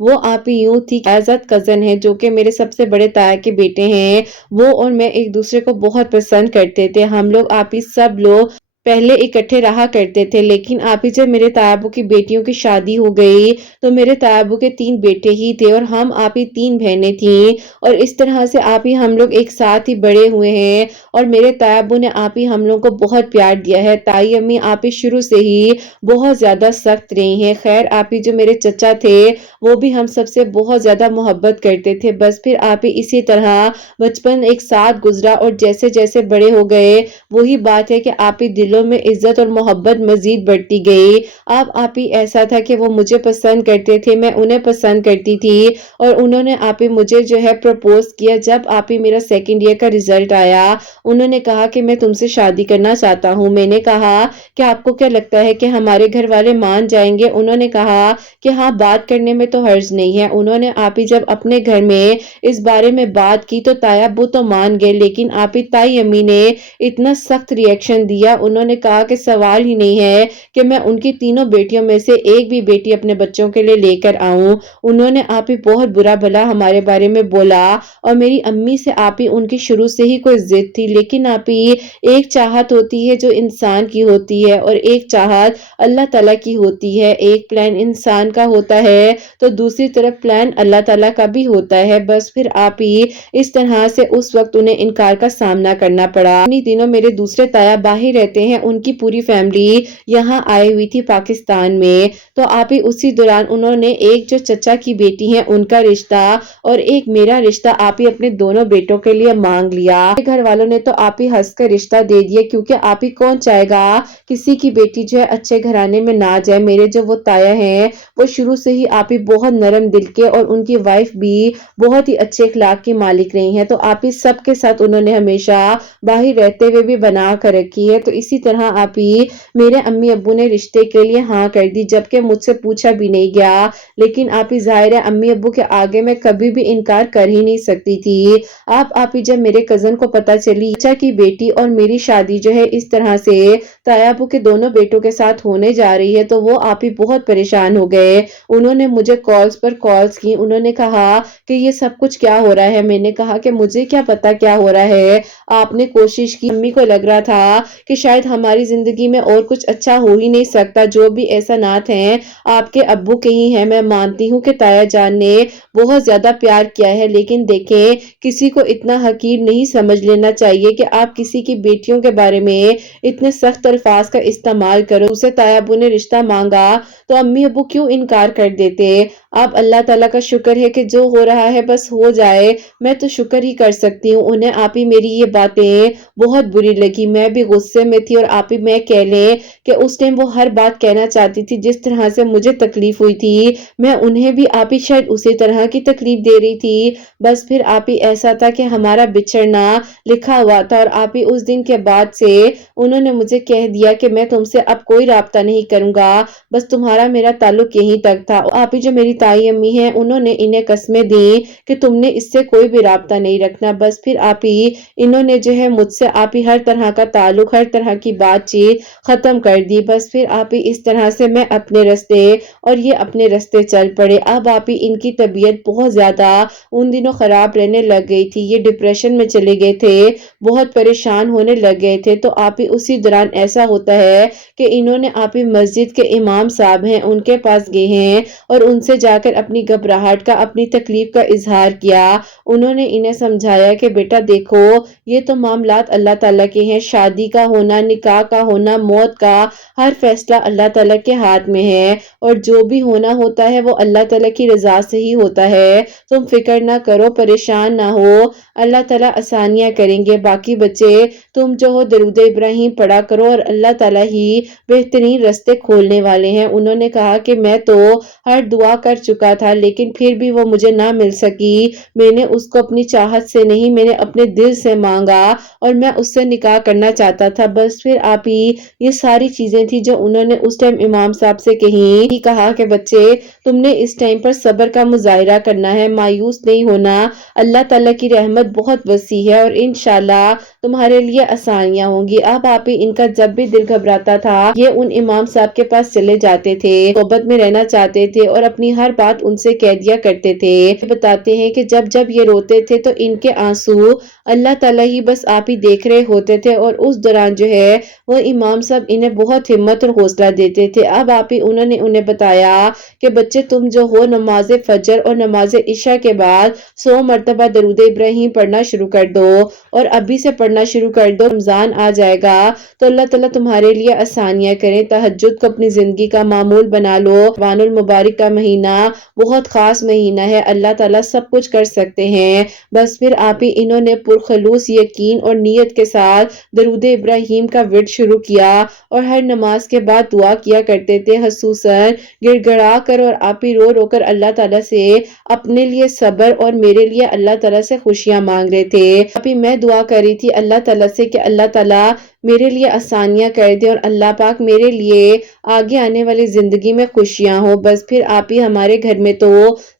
وہ آپ ہی یوں تھی، عزت کزن ہے جو کہ میرے سب سے بڑے تایا کے بیٹے ہیں، وہ اور میں ایک دوسرے کو بہت پسند کرتے تھے۔ ہم لوگ آپ ہی سب لوگ پہلے اکٹھے رہا کرتے تھے، لیکن آپ ہی جب میرے تایا ابو کی بیٹیوں کی شادی ہو گئی تو میرے تایا ابو کے 3 بیٹے ہی تھے اور ہم آپ ہی 3 بہنیں تھیں، اور اس طرح سے آپ ہی ہم لوگ ایک ساتھ ہی بڑے ہوئے ہیں، اور میرے تایا ابو نے آپ ہی ہم لوگوں کو بہت پیار دیا ہے۔ تائی امی آپ ہی شروع سے ہی بہت زیادہ سخت رہی ہیں۔ خیر آپ ہی جو میرے چچا تھے وہ بھی ہم سب سے بہت زیادہ محبت کرتے تھے، بس پھر آپ ہی اسی طرح بچپن ایک ساتھ گزرا اور جیسے جیسے بڑے ہو گئے وہی بات ہے کہ آپ ہی دلوں میں عزت اور محبت مزید بڑھتی گئی۔ اب آپ ہی ایسا تھا کہ وہ مجھے پسند کرتے تھے، میں انہیں پسند کرتی تھی، اور انہوں نے آپ ہی مجھے جو ہے پروپوز کیا جب آپ ہی میرا سیکنڈ ایئر کا ریزلٹ آیا۔ انہوں نے کہا کہ میں تم سے شادی کرنا چاہتا ہوں۔ میں نے کہا کہ آپ کو کیا لگتا ہے کہ ہمارے گھر والے مان جائیں گے؟ انہوں نے کہا کہ ہاں بات کرنے میں تو حرج نہیں ہے۔ انہوں نے آپ ہی جب اپنے گھر میں اس بارے میں بات کی تو تایا ابو تو مان گئے، لیکن آپ ہی تائی امی نے اتنا سخت ری ایکشن دیا۔ انہوں نے کہا کہ سوال ہی نہیں ہے کہ میں ان کی تینوں بیٹیوں میں سے ایک بھی بیٹی اپنے بچوں کے لیے لے کر آؤں۔ انہوں نے آپ ہی بہت برا بھلا ہمارے بارے میں بولا، اور میری امی سے آپ ہی ان کی شروع سے ہی کوئی ضد تھی، لیکن آپ ہی ایک چاہت ہوتی ہے جو انسان کی ہوتی ہے اور ایک چاہت اللہ تعالیٰ کی ہوتی ہے۔ ایک پلان انسان کا ہوتا ہے تو دوسری طرف پلان اللہ تعالیٰ کا بھی ہوتا ہے، بس پھر آپ ہی اس طرح سے اس وقت انہیں انکار کا سامنا کرنا پڑا۔ انہی دنوں میرے دوسرے تایا باہر رہتے ہیں، ان کی پوری فیملی یہاں آئی ہوئی تھی پاکستان میں، تو آپ ہی اسی دوران انہوں نے ایک جو چچا کی بیٹی ہے ان کا رشتہ اور ایک میرا رشتہ آپ ہی اپنے دونوں بیٹوں کے لیے مانگ لیا۔ گھر والوں نے تو آپ ہی ہنس کر رشتہ دے دیا، کیونکہ آپ ہی کون چاہے گا کسی کی بیٹی جو ہے اچھے گھرانے میں نہ جائے۔ میرے جو وہ تایا ہیں وہ شروع سے ہی آپ ہی بہت نرم دل کے، اور ان کی وائف بھی بہت ہی اچھے اخلاق کی مالک رہی ہیں، تو آپ ہی سب کے ساتھ انہوں نے ہمیشہ باہر رہتے ہوئے بھی بنا کر رکھی ہے۔ تو اسی طرح آپ ہی میرے امی ابو نے رشتے کے لیے ہاں کر دی، جبکہ مجھ سے پوچھا بھی نہیں گیا، لیکن آپ ہی ظاہر ہے امی ابو کے آگے میں کبھی بھی انکار کر ہی نہیں سکتی تھی۔ آپ ہی جب میرے کزن کو پتا چلی چچا کی بیٹی اور میری شادی جو ہے اس طرح سے تایا ابو کے دونوں بیٹوں کے ساتھ ہونے جا رہی ہے، تو وہ آپ ہی بہت پریشان ہو گئے۔ انہوں نے مجھے کالز پر کالز کی، انہوں نے کہا کہ یہ سب کچھ کیا ہو رہا ہے؟ میں نے کہا کہ مجھے کیا پتا کیا ہو رہا ہے، آپ نے کوشش کی۔ امی کو لگ رہا تھا کہ شاید ہماری زندگی میں اور کچھ اچھا ہو ہی نہیں سکتا، جو بھی احسانات ہیں آپ کے ابو کے ہی ہیں۔ میں مانتی ہوں کہ تایا جان نے بہت زیادہ پیار کیا ہے، لیکن دیکھیں کسی کو اتنا حقیر نہیں سمجھ لینا چاہیے کہ آپ کسی کی بیٹیوں کے بارے میں اتنے سخت الفاظ کا استعمال کرو۔ اسے تایا ابو نے رشتہ مانگا تو امی ابو کیوں انکار کر دیتے؟ اب اللہ تعالیٰ کا شکر ہے کہ جو ہو رہا ہے بس ہو جائے، میں تو شکر ہی کر سکتی ہوں۔ انہیں آپ ہی میری یہ باتیں بہت بری لگی، میں بھی غصے میں تھی، اور آپ ہی میں کہہ لیں کہ اس ٹائم وہ ہر بات کہنا چاہتی تھی جس طرح سے مجھے تکلیف ہوئی تھی، میں انہیں بھی آپ ہی شاید اسی طرح کی تکلیف دے رہی تھی۔ بس پھر آپ ہی ایسا تھا کہ ہمارا بچھڑنا لکھا ہوا تھا، اور آپ ہی اس دن کے بعد سے انہوں نے مجھے کہہ دیا کہ میں تم سے اب کوئی رابطہ نہیں کروں گا، بس تمہارا میرا تعلق یہیں تک تھا۔ آپ ہی جو میری تائی امی ہیں انہوں نے انہیں قسمیں دی کہ تم نے اس سے کوئی بھی رابطہ نہیں رکھنا۔ بس پھر آپ ہی انہوں نے جو ہے مجھ سے آپ ہی ہر طرح کا تعلق، ہر طرح کی بات چیت ختم کر دی۔ بس پھر آپ ہی اس طرح سے میں اپنے رستے اور یہ اپنے رستے چل پڑے۔ اب آپ ہی ان کی طبیعت بہت زیادہ ان دنوں خراب رہنے لگ گئی تھی، یہ ڈپریشن میں چلے گئے تھے، بہت پریشان ہونے لگ گئے تھے۔ تو آپ ہی اسی دوران ایسا ہوتا ہے کہ انہوں نے آپ ہی مسجد کے امام صاحب ہیں ان کے پاس گئے ہیں اور ان سے جا کر اپنی گھبراہٹ کا، اپنی تکلیف کا اظہار کیا۔ انہوں نے انہیں سمجھایا کہ بیٹا دیکھو یہ تو معاملات اللہ تعالیٰ کے ہیں، شادی کا ہونا، نکاح کا ہونا، موت کا ہر فیصلہ اللہ تعالیٰ کے ہاتھ میں ہے، اور جو بھی ہونا ہوتا ہے وہ اللہ تعالیٰ کی رضا سے ہی ہوتا ہے۔ تم فکر نہ کرو، پریشان نہ ہو، اللہ تعالیٰ آسانیاں کریں گے۔ باقی بچے تم جو ہو درود ابراہیم پڑھا کرو، اور اللہ تعالیٰ ہی بہترین رستے کھولنے والے ہیں۔ انہوں نے کہا کہ میں تو ہر دعا کر چکا تھا لیکن پھر بھی وہ مجھے نہ مل سکی۔ میں نے اس کو اپنی چاہت سے نہیں، میں نے اپنے دل سے مانگا اور میں اس سے نکاح کرنا چاہتا تھا۔ بس پھر آپ ہی یہ ساری چیزیں تھی جو انہوں نے اس ٹائم امام صاحب سے کہا کہ بچے تم نے اس ٹائم پر صبر کا مظاہرہ کرنا ہے، مایوس نہیں ہونا، اللہ تعالیٰ کی رحمت بہت وسیع ہے اور انشاءاللہ تمہارے لیے آسانیاں ہوں گی۔ اب آپ ہی ان کا جب بھی دل گھبراتا تھا یہ ان امام صاحب کے پاس چلے جاتے تھے، صحبت میں رہنا چاہتے تھے اور اپنی ہر بات ان سے کہہ دیا کرتے تھے۔ بتاتے ہیں کہ جب جب یہ روتے تھے تو ان کے آنسو اللہ تعالیٰ ہی بس آپ ہی دیکھ رہے ہوتے تھے اور اس دوران جو ہے وہ امام صاحب انہیں بہت ہمت اور حوصلہ دیتے تھے۔ اب آپ ہی انہوں نے انہیں بتایا کہ بچے تم جو ہو نماز فجر اور نماز عشاء کے بعد 100 مرتبہ درود ابراہیم پڑھنا شروع کر دو اور ابھی سے پڑھنا شروع کر دو، رمضان آ جائے گا تو اللہ تعالیٰ تمہارے لیے آسانیاں کریں، تہجد کو اپنی زندگی کا معمول بنا لو۔ رمضان المبارک کا مہینہ بہت خاص مہینہ ہے، اللہ تعالیٰ سب کچھ کر سکتے ہیں۔ بس پھر آپ ہی انہوں نے پرخلوص یقین اور نیت کے ساتھ درود ابراہیم کا ورد شروع کیا اور ہر نماز کے بعد دعا کیا کرتے تھے، خصوصاً گڑ گڑا کر اور آپ ہی رو رو کر اللہ تعالیٰ سے اپنے لیے صبر اور میرے لیے اللہ تعالیٰ سے خوشیاں مانگ رہے تھے۔ ابھی میں دعا کر رہی تھی اللہ تعالیٰ سے کہ اللہ تعالیٰ میرے لیے آسانیاں کر دے اور اللہ پاک میرے لیے آگے آنے والی زندگی میں خوشیاں ہو۔ بس پھر آپ ہی ہمارے گھر میں تو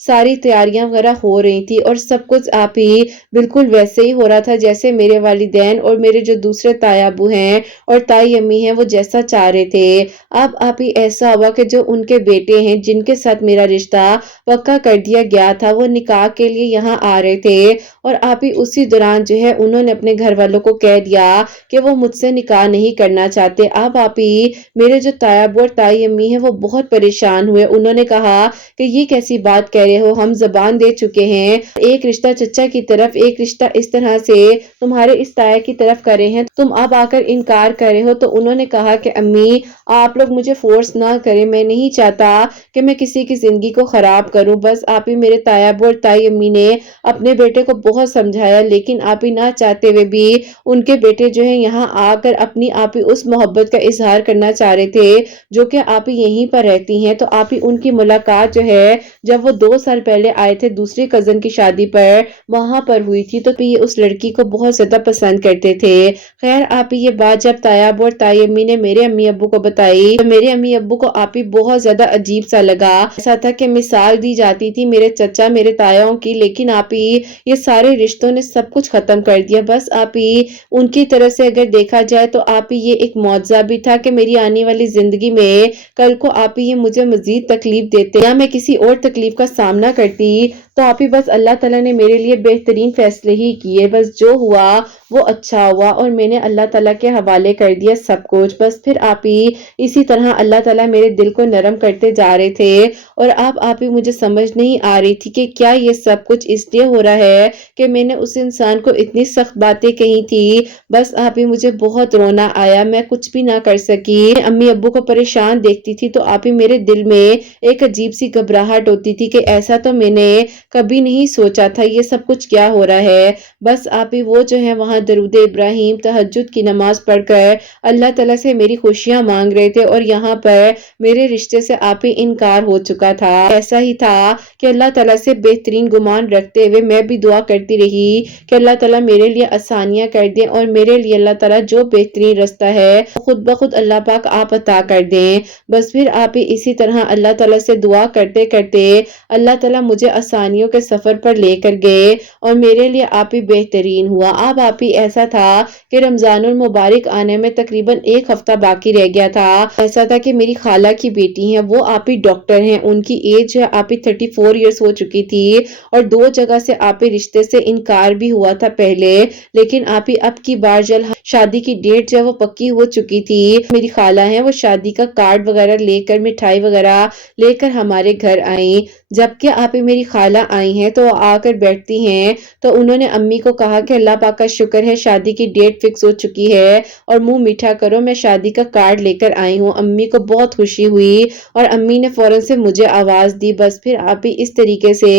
ساری تیاریاں وغیرہ ہو رہی تھی اور سب کچھ آپ ہی بالکل ویسے ہی ہو رہا تھا جیسے میرے والدین اور میرے جو دوسرے تایا ابو ہیں اور تائی امی ہیں وہ جیسا چاہ رہے تھے۔ اب آپ ہی ایسا ہوا کہ جو ان کے بیٹے ہیں جن کے ساتھ میرا رشتہ پکا کر دیا گیا تھا وہ نکاح کے لیے یہاں آ رہے تھے اور آپ ہی اسی دوران جو ہے انہوں نے اپنے گھر والوں کو کہہ دیا کہ وہ مجھ سے نکاح نہیں کرنا چاہتے۔ اب آپ ہی میرے جو تایا ابو اور تائی امی ہیں وہ بہت پریشان ہوئے، انہوں نے کہا کہ یہ کیسی بات کہہ رہے ہو، ہم زبان دے چکے ہیں، ایک رشتہ چچا کی طرف ایک رشتہ اس طرح سے تمہارے اس تایا کی طرف کرے ہیں، تم اب آ کر انکار کر رہے ہو۔ تو انہوں نے کہا کہ امی آپ لوگ مجھے فورس نہ کریں، میں نہیں چاہتا کہ میں کسی کی زندگی کو خراب کروں۔ بس آپ ہی میرے تایا ابو اور تائی امی نے اپنے بیٹے کو بہت سمجھایا لیکن آپ ہی نہ چاہتے ہوئے بھی ان کے بیٹے جو ہے یہاں آ کر اپنی آپ ہی اس محبت کا اظہار کرنا چاہ رہے تھے جو کہ آپ ہی یہیں پر رہتی ہیں۔ تو آپ ہی ان کی ملاقات جو ہے جب وہ 2 سال پہلے آئے تھے دوسری کزن کی شادی پر وہاں پر ہوئی تھی تو یہ اس لڑکی کو بہت زیادہ پسند کرتے تھے۔ خیر آپ ہی یہ بات جب تایا ابو اور تائی امی نے میرے امی ابو کو بتائی تو میرے امی ابو کو آپ ہی بہت زیادہ عجیب سا لگا، ایسا تھا کہ مثال دی جاتی تھی میرے چچا میرے تایاؤں کی، لیکن آپ ہی یہ سارے رشتوں نے سب کچھ ختم کر دیا۔ بس آپ ہی ان کی طرف سے اگر دیکھا جائے تو آپ ہی یہ ایک معجزہ بھی تھا کہ میری آنے والی زندگی میں کل کو آپ ہی یہ مجھے مزید تکلیف دیتے یا میں کسی اور تکلیف کا سامنا کرتی تو آپ ہی بس اللہ تعالیٰ نے میرے لیے بہترین فیصلے ہی کیے، بس جو ہوا وہ اچھا ہوا اور میں نے اللہ تعالیٰ کے حوالے کر دیا سب کچھ۔ بس پھر آپ ہی اسی طرح اللہ تعالیٰ میرے دل کو نرم کرتے جا رہے تھے اور اب آپ ہی مجھے سمجھ نہیں آ رہی تھی کہ کیا یہ سب کچھ اس لیے ہو رہا ہے کہ میں نے اس انسان کو اتنی سخت باتیں کہی تھی۔ بس آپ ہی مجھے بہت رونا آیا، میں کچھ بھی نہ کر سکی، امی ابو کو پریشان دیکھتی تھی تو آپ ہی میرے دل میں ایک عجیب سی گھبراہٹ ہوتی تھی کہ ایسا تو میں نے کبھی نہیں سوچا تھا، یہ سب کچھ کیا ہو رہا ہے۔ بس آپ ہی وہ جو ہے وہاں درود ابراہیم تہجد کی نماز پڑھ کر اللہ تعالیٰ سے میری خوشیاں مانگ رہے تھے اور یہاں پر میرے رشتے سے آپ ہی انکار ہو چکا تھا۔ ایسا ہی تھا کہ اللہ تعالیٰ سے بہترین گمان رکھتے ہوئے میں بھی دعا کرتی رہی کہ اللہ تعالیٰ میرے لیے آسانیاں کر دیں اور میرے لیے اللہ تعالیٰ جو بہترین رستہ ہے خود بخود اللہ پاک آپ عطا کر دیں۔ بس پھر آپ ہی اسی طرح اللہ تعالیٰ سے دعا کرتے کرتے اللہ تعالیٰ مجھے آسانیوں کے سفر پر لے کر گئے اور میرے لیے آپ ہی بہترین ہوا۔ اب آپ ہی ایسا تھا کہ رمضان المبارک آنے میں تقریباً 1 ہفتہ باقی رہ گیا تھا۔ ایسا تھا کہ میری خالہ کی بیٹی ہیں وہ آپ ہی ڈاکٹر ہیں، ان کی ایج آپ ہی 34 ایئرس ہو چکی تھی اور 2 جگہ سے آپ ہی رشتے سے انکار بھی ہوا تھا پہلے، لیکن آپ ہی اب کی بار جب شادی کی ڈیٹ جو وہ پکی ہو چکی تھی، میری خالہ ہیں وہ شادی کا کارڈ وغیرہ لے کر مٹھائی وغیرہ لے کر ہمارے گھر آئیں۔ جبکہ آپ ہی میری خالہ آئی ہیں تو آ کر بیٹھتی ہیں تو انہوں نے امی کو کہا کہ اللہ پاک کا شکر ہے شادی کی ڈیٹ فکس ہو چکی ہے اور منہ میٹھا کرو، میں شادی کا کارڈ لے کر آئی ہوں۔ امی کو بہت خوشی ہوئی اور امی نے فوراً سے مجھے آواز دی۔ بس پھر آپ ہی اس طریقے سے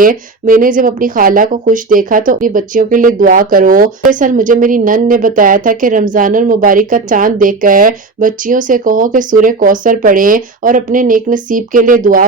میں نے جب اپنی خالہ کو خوش دیکھا تو اپنی بچیوں کے لیے دعا کرو۔ دراصل مجھے میری نند نے بتایا تھا کہ رمضان المبارک کا چاند دیکھ کر بچیوں سے کہو کہ سورہ کوثر پڑھیں اور اپنے نیک نصیب کے لیے دعا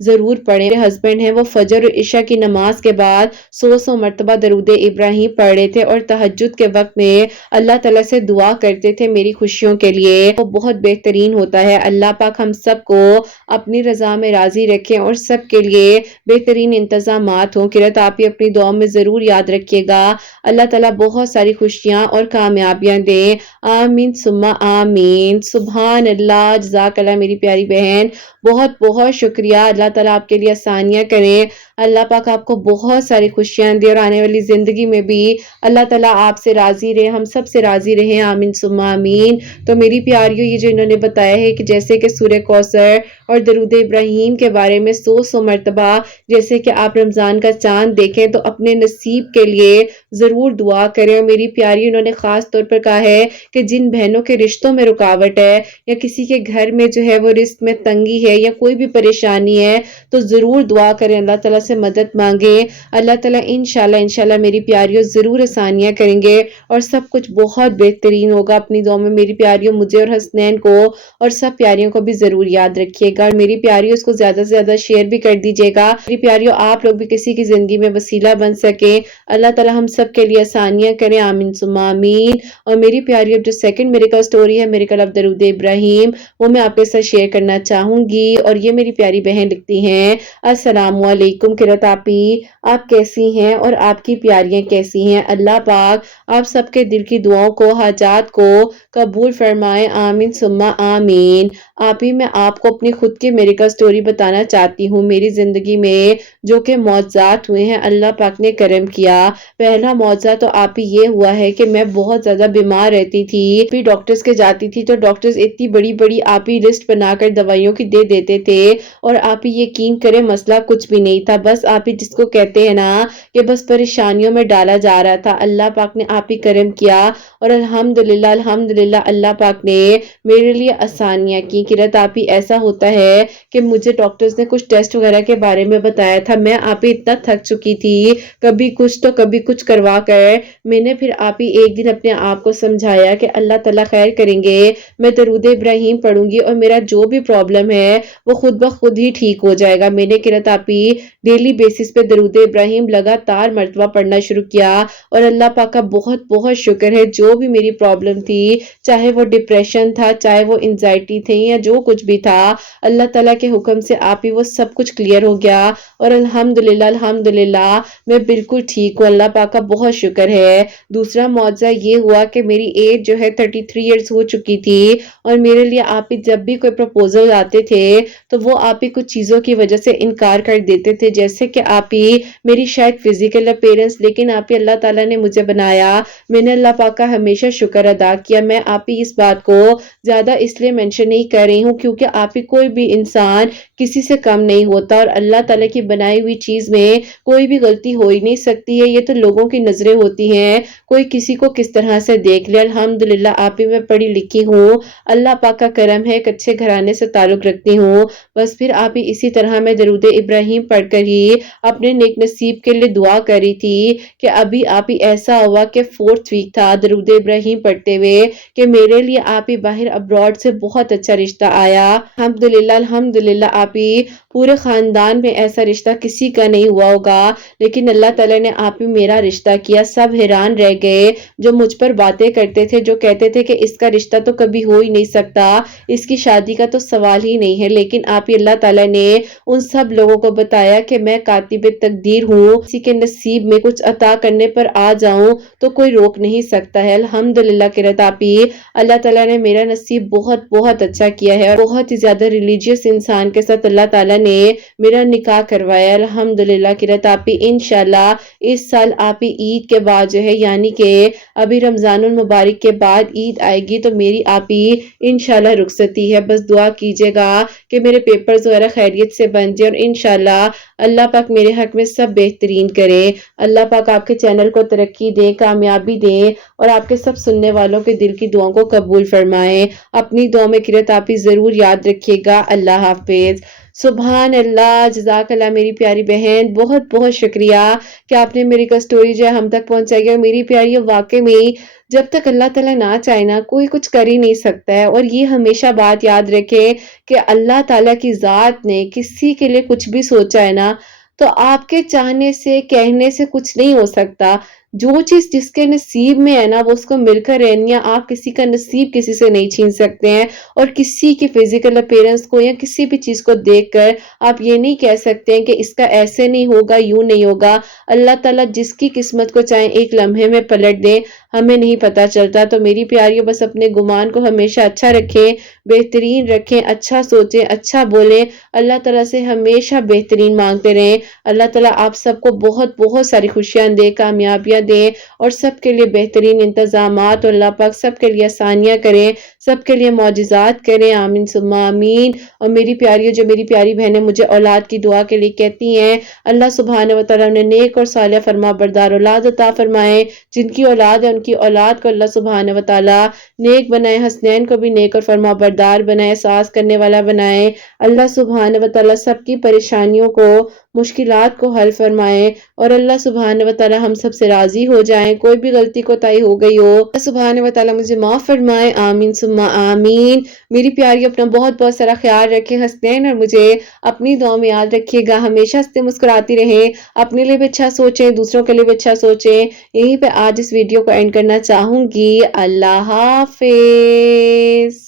ضرور پڑھیں۔ میرے ہسبینڈ ہیں وہ فجر اور عشاء کی نماز کے بعد 100 مرتبہ درود ابراہیم پڑھ رہے تھے اور تہجد کے وقت میں اللہ تعالیٰ سے دعا کرتے تھے میری خوشیوں کے لیے۔ وہ بہت بہترین ہوتا ہے۔ اللہ پاک ہم سب کو اپنی رضا میں راضی رکھیں اور سب کے لیے بہترین انتظامات ہوں۔ قرۃ آپ ہی اپنی دعاؤں میں ضرور یاد رکھیے گا۔ اللہ تعالیٰ بہت ساری خوشیاں اور کامیابیاں دے، آمین ثم آمین۔ سبحان اللہ، جزاک اللہ میری پیاری بہن، بہت بہت شکریہ۔ اللہ تعالیٰ آپ کے لیے آسانیاں کریں، اللہ پاک آپ کو بہت ساری خوشیاں دے اور آنے والی زندگی میں بھی اللہ تعالیٰ آپ سے راضی رہے، ہم سب سے راضی رہیں، آمین ثم آمین۔ تو میری پیاریوں، یہ جو انہوں نے بتایا ہے کہ جیسے کہ سورہ کوثر اور درود ابراہیم کے بارے میں 100 مرتبہ جیسے کہ آپ رمضان کا چاند دیکھیں تو اپنے نصیب کے لیے ضرور دعا کریں۔ اور میری پیاری، انہوں نے خاص طور پر کہا ہے کہ جن بہنوں کے رشتوں میں رکاوٹ ہے یا کسی کے گھر میں جو ہے وہ رزق میں تنگی ہے یا کوئی بھی پریشانی ہے تو ضرور دعا کریں، اللہ تعالیٰ سے مدد مانگیں۔ اللہ تعالیٰ انشاءاللہ میری پیاریوں ضرور آسانیاں کریں گے اور سب کچھ بہت بہترین ہوگا۔ اپنی دعا میں میری پیاریوں مجھے اور حسنین کو اور سب پیاریوں کو بھی ضرور یاد رکھیے گا، اور میری پیاریوں اس کو زیادہ سے زیادہ شیئر بھی کر دیجیے گا۔ میری پیاریوں، آپ لوگ بھی کسی کی زندگی میں وسیلہ بن سکیں، اللہ تعالیٰ ہم سب کے لیے آسانیاں کریں، آمین ثم آمین۔ اور میری پیاریوں، جو سیکنڈ میریکل سٹوری ہے، میریکل آف درود ابراہیم، وہ میں آپ کے ساتھ شیئر کرنا چاہوں گی۔ اور یہ میری پیاری بہن لکھتی ہیں، السلام علیکم قرۃ آپی، آپ کیسی ہیں اور آپ کی پیاریاں کیسی ہیں؟ اللہ پاک آپ سب کے دل کی دعاؤں کو، حاجات کو قبول فرمائیں، آمین ثم آمین۔ آپی، میں آپ کو اپنی خود کی میریکل سٹوری بتانا چاہتی ہوں۔ میری زندگی میں جو کہ معجزات ہوئے ہیں، اللہ پاک نے کرم کیا۔ پہلا معجزہ تو آپی یہ ہوا ہے کہ میں بہت زیادہ بیمار رہتی تھی، پھر ڈاکٹرز کے جاتی تھی تو ڈاکٹرز اتنی بڑی بڑی آپی لسٹ بنا کر دوائیوں کی دے دیتے تھے، اور آپی یقین کرے مسئلہ کچھ بھی نہیں تھا، بس آپی جس کو کہتے ہیں نا کہ بس پریشانیوں میں ڈالا جا رہا تھا۔ اللہ پاک نے آپی کرم کیا اور الحمدللہ اللہ پاک نے میرے لیے آسانیاں کی۔ قرۃ آپی، ایسا ہوتا ہے کہ مجھے ڈاکٹرز نے کچھ ٹیسٹ وغیرہ کے بارے میں بتایا تھا، میں آپی اتنا تھک چکی تھی، کبھی کچھ تو کبھی کچھ کروا کر میں نے پھر آپی ایک دن اپنے آپ کو سمجھایا کہ اللہ تعالیٰ خیر کریں گے، میں درود ابراہیم پڑھوں گی اور میرا جو بھی پرابلم ہے وہ خود بخود ہی ٹھیک ہو جائے گا۔ میں نے قرۃ آپی ڈیلی بیسس پہ درود ابراہیم لگاتار مرتبہ پڑھنا شروع کیا، اور اللہ پاک کا بہت بہت شکر ہے، جو بھی میری پرابلم تھی، چاہے وہ ڈپریشن تھا، چاہے وہ انزائٹی تھی یا جو کچھ بھی تھا، اللہ تعالیٰ کے حکم سے آپی وہ سب کچھ کلیئر ہو گیا، اور الحمدللہ میں بالکل ٹھیک ہوں، اللہ پاک کا بہت شکر ہے۔ دوسرا معجزہ یہ ہوا کہ میری ایج جو ہے 33 ایئرز ہو چکی تھی، اور میرے لیے آپی جب بھی کوئی پروپوزل آتے تھے تو وہ آپی کچھ چیزوں کی وجہ سے انکار کر دیتے تھے، جیسے کہ آپی میری شاید فزیکل اپیرنس، لیکن آپی اللہ تعالیٰ نے مجھے بنایا، میں نے اللہ پاک کا ہمیشہ شکر ادا کیا۔ میں آپی اس بات کو زیادہ اس لیے مینشن نہیں کر رہی ہوں کیونکہ آپی کوئی بھی انسان کسی سے کم نہیں ہوتا، اور اللہ تعالیٰ کی بنائی ہوئی چیز میں کوئی بھی غلطی ہو ہی نہیں سکتی ہے، یہ تو لوگوں کی نظریں ہوتی ہیں، کوئی کسی کو کس طرح سے دیکھ لے۔ الحمدللہ آپی میں پڑھی لکھی ہوں، اللہ پاک کا کرم ہے، ایک اچھے گھرانے سے تعلق رکھتی ہوں، بس پھر آپی اسی طرح میں درود ابراہیم پڑھ کر ہی اپنے نیک نصیب کے لیے دعا کری تھی کہ ابھی آپی ایسا ہوا کہ 4th ویک تھا درود ابراہیم پڑھتے ہوئے کہ میرے لیے آپی باہر ابراڈ سے بہت اچھا رشتہ آیا۔ الحمدللہ آپی پورے خاندان میں ایسا رشتہ کسی کا نہیں ہوا ہوگا، لیکن اللہ تعالیٰ نے آپی میرا رشتہ کیا۔ سب حیران رہ گئے جو مجھ پر باتیں کرتے تھے، جو کہتے تھے کہ اس کا رشتہ تو کبھی ہو ہی نہیں سکتا، اس کی شادی کا تو سوال ہی نہیں ہے، لیکن آپی اللہ تعالیٰ نے ان سب لوگوں کو بتایا کہ میں کاتب تقدیر ہوں، کسی کے نصیب میں کچھ عطا کرنے پر آ جاؤں تو کوئی روک نہیں سکتا ہے۔ الحمدللہ قرۃ آپی اللہ تعالیٰ نے میرا نصیب بہت بہت اچھا کیا ہے، اور بہت ہی زیادہ ریلیجیس انسان کے ساتھ اللہ تعالیٰ نے میرا نکاح کروایا۔ الحمدللہ قرۃ آپی انشاءاللہ اس سال آپی عید کے بعد جو ہے، یعنی کہ ابھی رمضان المبارک کے بعد عید آئے گی تو میری آپی انشاءاللہ رخصتی ہے، بس دعا کیجیے گا کہ میرے پیپرز وغیرہ خیریت سے بن جائے، اور انشاءاللہ اللہ پاک میرے حق میں سب بہترین کرے۔ اللہ پاک آپ کے چینل کو ترقی دے، کامیابی دے، اور آپ کے سب سننے والوں کے دل کی دعاؤں کو قبول فرمائے۔ اپنی دعا میں قرۃ آپی ضرور یاد رکھیے گا۔ اللہ حافظ۔ سبحان اللہ، جزاک اللہ میری پیاری بہن، بہت بہت شکریہ کہ آپ نے میری سٹوری جو ہے ہم تک پہنچائی ہے۔ میری پیاری واقعی میں جب تک اللہ تعالیٰ نہ چاہے نا کوئی کچھ کر ہی نہیں سکتا ہے، اور یہ ہمیشہ بات یاد رکھے کہ اللہ تعالیٰ کی ذات نے کسی کے لیے کچھ بھی سوچا ہے نا تو آپ کے چاہنے سے کہنے سے کچھ نہیں ہو سکتا۔ جو چیز جس کے نصیب میں ہے نا وہ اس کو مل کر رہنی ہے۔ آپ کسی کا نصیب کسی سے نہیں چھین سکتے ہیں، اور کسی کی فزیکل اپیرنس کو یا کسی بھی چیز کو دیکھ کر آپ یہ نہیں کہہ سکتے ہیں کہ اس کا ایسے نہیں ہوگا، یوں نہیں ہوگا۔ اللہ تعالیٰ جس کی قسمت کو چاہے ایک لمحے میں پلٹ دے، ہمیں نہیں پتا چلتا۔ تو میری پیاریوں بس اپنے گمان کو ہمیشہ اچھا رکھیں، بہترین رکھیں، اچھا سوچیں، اچھا بولیں، اللہ تعالیٰ سے ہمیشہ بہترین مانگتے رہیں۔ اللہ تعالیٰ آپ سب کو بہت بہت ساری خوشیاں دے، کامیابیاں دیں، اور سب کے لیے بہترین انتظامات، اور اللہ پاک سب کے لیے آسانیاں کریں، سب کے لیے معجزات کریں، آمین ثم آمین۔ اور میری پیاریوں، جو میری پیاری بہنیں مجھے اولاد کی دعا کے لیے کہتی ہیں، اللہ سبحانہ و تعالیٰ نے نیک اور صالح فرما بردار اولاد عطا فرمائے۔ جن کی اولاد ہے ان کی اولاد کو اللہ سبحانہ و تعالیٰ نیک بنائے، حسنین کو بھی نیک اور فرما بردار بنائے، احساس کرنے والا بنائے۔ اللہ سبحانہ و تعالیٰ سب کی پریشانیوں کو، مشکلات کو حل فرمائے، اور اللہ سبحانہ و تعالیٰ ہم سب سے راضی ہو جائیں۔ کوئی بھی غلطی کوتاہی ہو گئی ہو اللہ سبحانہ و تعالیٰ مجھے معاف فرمائے، آمین ثم آمین۔ میری پیاری اپنا بہت بہت سارا خیال رکھیں، حسنین اور مجھے اپنی دعا میں یاد رکھیے گا، ہمیشہ ہنستے مسکراتی رہیں، اپنے لیے بھی اچھا سوچیں، دوسروں کے لیے بھی اچھا سوچیں۔ یہیں پہ آج اس ویڈیو کو اینڈ کرنا چاہوں گی۔ اللہ حافظ۔